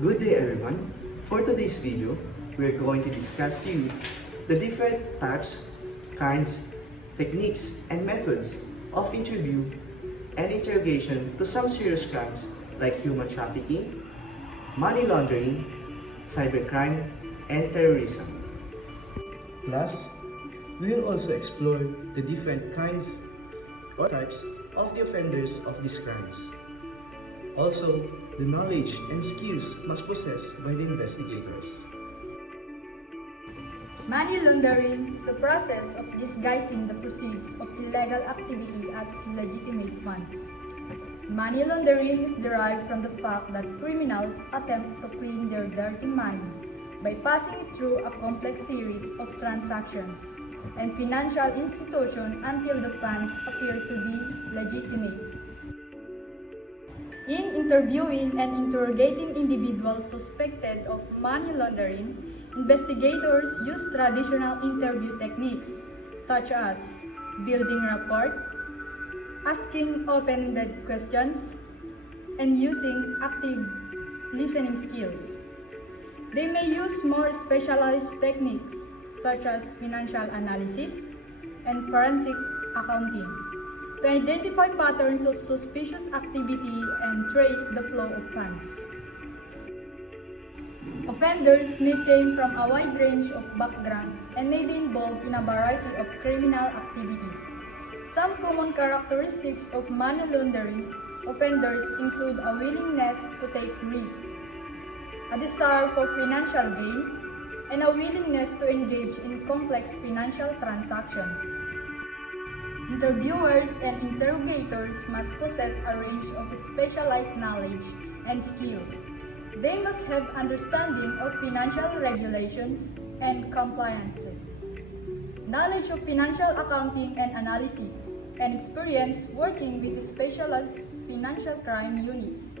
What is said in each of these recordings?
Good day everyone. For today's video, we're going to discuss to you the different types, kinds, techniques, and methods of interview and interrogation to some serious crimes like human trafficking, money laundering, cybercrime, and terrorism. Plus, we will also explore the different kinds or types of the offenders of these crimes. Also, the knowledge and skills must possessed by the investigators. Money laundering is the process of disguising the proceeds of illegal activity as legitimate funds. Money laundering is derived from the fact that criminals attempt to clean their dirty money by passing it through a complex series of transactions and financial institutions until the funds appear to be legitimate. In interviewing and interrogating individuals suspected of money laundering, investigators use traditional interview techniques such as building rapport, asking open-ended questions, and using active listening skills. They may use more specialized techniques such as financial analysis and forensic accounting to identify patterns of suspicious activity and trace the flow of funds. Offenders may came from a wide range of backgrounds and may be involved in a variety of criminal activities. Some common characteristics of money laundering offenders include a willingness to take risks, a desire for financial gain, and a willingness to engage in complex financial transactions. Interviewers and interrogators must possess a range of specialized knowledge and skills. They must have understanding of financial regulations and compliances, knowledge of financial accounting and analysis, and experience working with specialized financial crime units.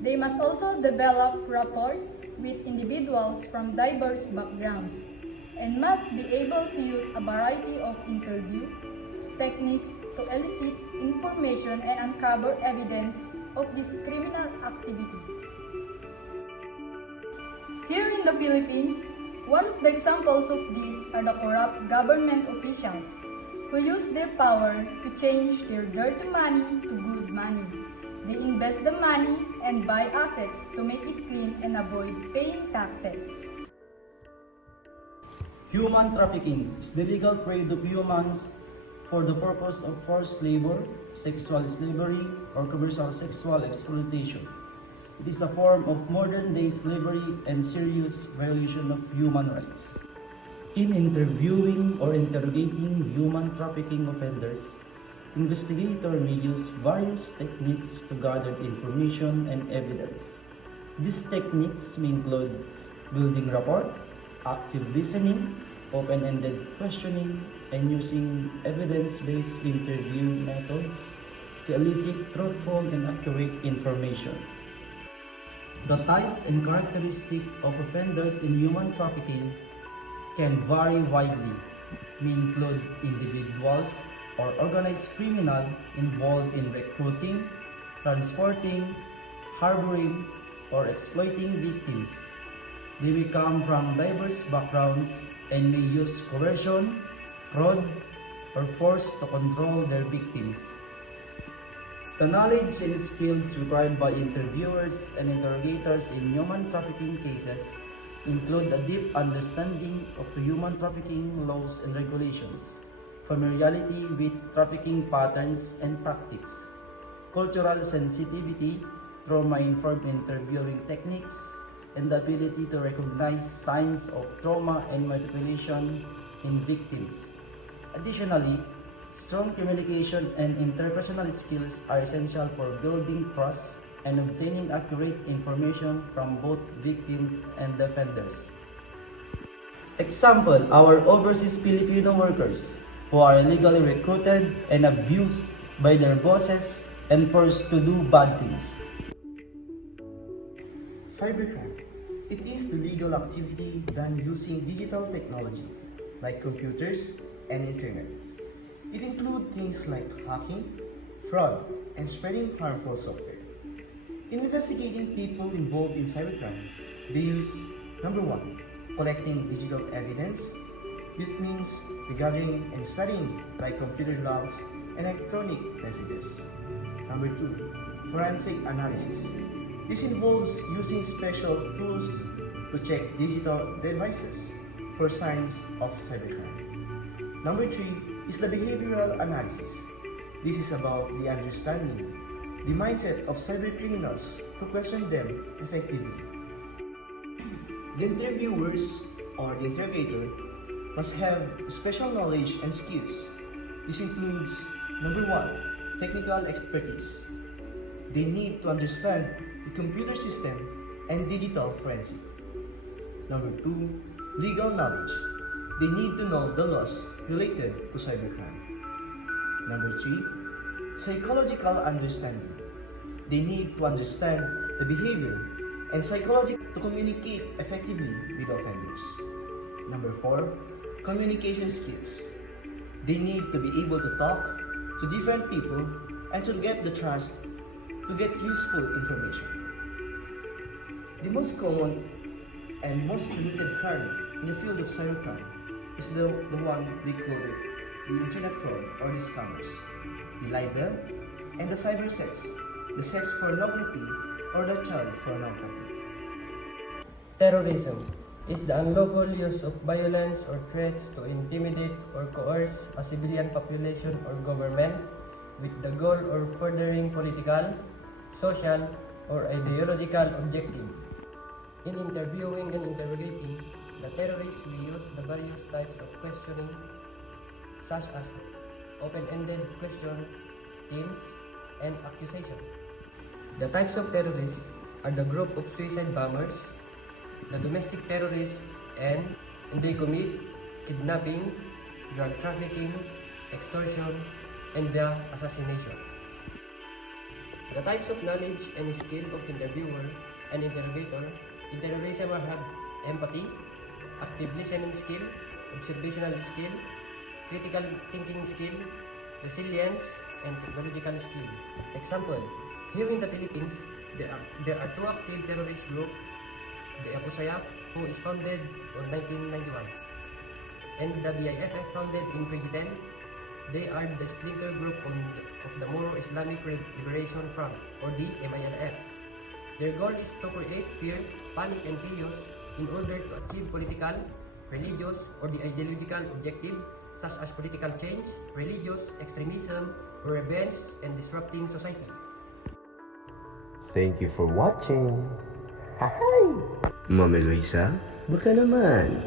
They must also develop rapport with individuals from diverse backgrounds and must be able to use a variety of interview techniques to elicit information and uncover evidence of this criminal activity. Here in the Philippines, one of the examples of these are the corrupt government officials who use their power to change their dirty money to good money. They invest the money and buy assets to make it clean and avoid paying taxes. Human trafficking is the legal trade of humans for the purpose of forced labor, sexual slavery, or commercial sexual exploitation. It is a form of modern-day slavery and serious violation of human rights. In interviewing or interrogating human trafficking offenders, investigators may use various techniques to gather information and evidence. These techniques may include building rapport, active listening, open-ended questioning, and using evidence-based interview methods to elicit truthful and accurate information. The types and characteristics of offenders in human trafficking can vary widely, may include individuals or organized criminals involved in recruiting, transporting, harboring, or exploiting victims. They may come from diverse backgrounds and may use coercion, fraud, or force to control their victims. The knowledge and skills required by interviewers and interrogators in human trafficking cases include a deep understanding of human trafficking laws and regulations, familiarity with trafficking patterns and tactics, cultural sensitivity, trauma-informed interviewing techniques, and the ability to recognize signs of trauma and manipulation in victims. Additionally, strong communication and interpersonal skills are essential for building trust and obtaining accurate information from both victims and offenders. Example, our overseas Filipino workers who are illegally recruited and abused by their bosses and forced to do bad things. Cybercrime. It is the legal activity done using digital technology like computers and internet. It includes things like hacking, fraud, and spreading harmful software. In investigating people involved in cybercrime, they use number 1, collecting digital evidence. It means regarding and studying like computer logs and electronic messages. Number 2, forensic analysis. This involves using special tools to check digital devices for signs of cybercrime. Number 3 is the behavioral analysis. This is about the understanding the mindset of cybercriminals to question them effectively. The interviewers or the interrogator must have special knowledge and skills. This includes number 1, technical expertise. They need to understand the computer system and digital forensic. Number 2, legal knowledge. They need to know the laws related to cybercrime. Number 3, psychological understanding. They need to understand the behavior and psychology to communicate effectively with offenders. Number 4, communication skills. They need to be able to talk to different people and to get the trust to get useful information. The most common and most committed crime in the field of cybercrime is the one they call it the internet fraud or the scammers, the libel, and the cyber sex, the sex pornography or the child pornography. Terrorism is the unlawful use of violence or threats to intimidate or coerce a civilian population or government with the goal of furthering political, social, or ideological objective. In interviewing and interrogating, the terrorists will use the various types of questioning such as open-ended question, themes, and accusation. The types of terrorists are the group of suicide bombers, the domestic terrorists, and they commit kidnapping, drug trafficking, extortion, and the assassination. The types of knowledge and skill of interviewer and interrogator. Interrogator will have empathy, active listening skill, observational skill, critical thinking skill, resilience, and technological skill. Example, here in the Philippines, there are two active terrorist groups, the Abu Sayyaf, who is founded in 1991, and the BIFF founded in 2010. They are the splinter group of the Moro Islamic Liberation Front, or the MILF. Their goal is to create fear, panic, and chaos in order to achieve political, religious, or the ideological objective such as political change, religious extremism, or revenge, and disrupting society. Thank you for watching. Hi! Mama Luisa, baka naman.